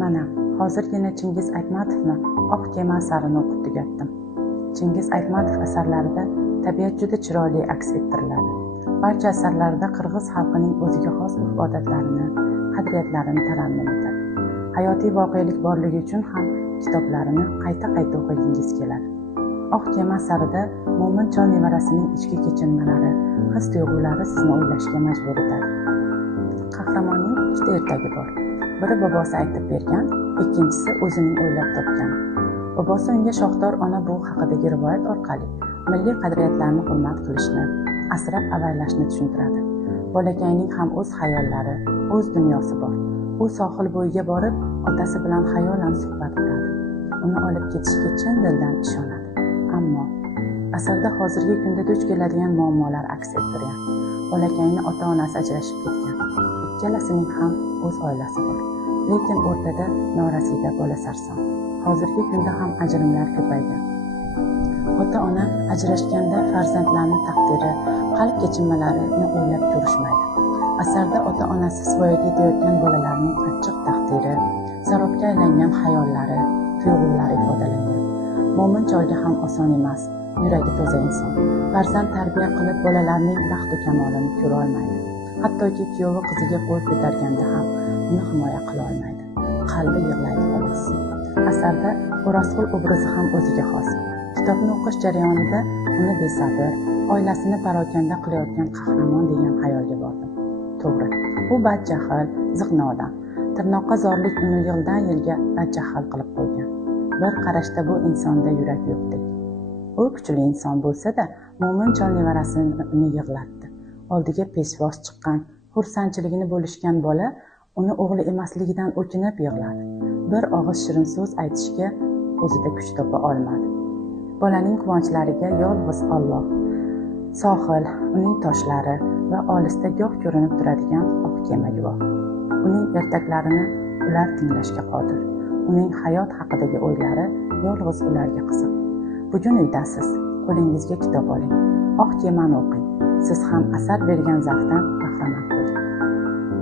Mana, hozirgina Chingiz Aytmatovni Oq kema asarini o'qib tugatdim. Chingiz Aytmatov asarlarida tabiat juda chiroyli aks ettiriladi. Barcha asarlarida qirg'iz xalqining o'ziga xos urf-odatlarini, qadriyatlarini tarannum etadi. Hayotiy voqelik borligi uchun ham kitoblarini qayta-qayta o'qigingiz keladi. Oq kema asarida Mo'minjon nevarasining ichki kechinmalari, his-tuyg'ulari sizni o'ylashga majbur etadi. Qahramonning ikkita ertagi bor. Biri bobosi aytib bergan, ikkinchisi o'zining o'ylab topgan. Bobosi unga Shohdor ona bu haqidagi rivoyat orqali milliy qadriyatlarni hurmat qilishni, asrab-avaylashni tushuntiradi. Bolakayning ham o'z xayollari, o'z dunyosi bor. U sohil bo'yiga borib, otasi bilan xayolan suhbat qiladi. Uni olib ketishga chin dildan ishonadi. Ammo asarda hozirgi kunda duch keladigan muammolar aks ettirgan. Bolakayning ota-onasi ajrashib ketgan. Ikkalasining ham o'z oilasi bor. Lekin o'rtada norasida bola sarson. Hozirgi kunda ham ajrimlar ko'paygan. Ota-ona ajrashganda farzandlarning taqdiri, qalb kechinmalarini o'ylab ko'rishmaydi. Asarda ota-onasiz voyaga yetayotgan bolalarning achchiq taqdiri, sarobga aylangan xayollari, tuyg'ulari ifodalangan. Mo'mincholga ham oson emas, yuragi toza inson. Farzand tarbiya qilib bolalarning baxtu kamolini ko'ra olmaydi. Hattoki kuyovi qiziga qo'l ko'targanda ham uni himoya qila olmaydi. Qalbi yig'laydi xolos. Asarda O'rozqul obrazi ham o'ziga xos. Kitobni o'qish jarayonida uni besabr, oilasini parokanda qilayotgan qahramon degan xayolga bordim. To'g'ri, u badjahl, ziqna odam. Tirnoqqa zorlik uni yildan yilga badjahl qilib qo'ygan. Bir qarashda bu insonda yurak yo'qdek. U kuchli inson bo'lsa-da, Mo'minjon nevarasini yig'latdi. Oldiga peshvoz chiqqan, xursandchiligini bo'lishgan bola uni o'g'li emasligidan o'kinib yig'ladi. Bir og'iz shirin so'z aytishga o'zida kuch topa olmadi. Bolaning quvonchlariga yolg'iz Alloh, sohil, uning toshlari va olisda goh ko'rinib turadigan oq kema guvoh. Uning ertaklarini ular tinglashga qodir. Uning hayot haqidagi o'ylari yolg'iz ularga qiziq. Bugun uydasiz, qo'lingizga kitob oling, Oq kemani o'qing. Siz ham asar bergan zavqdan bahramand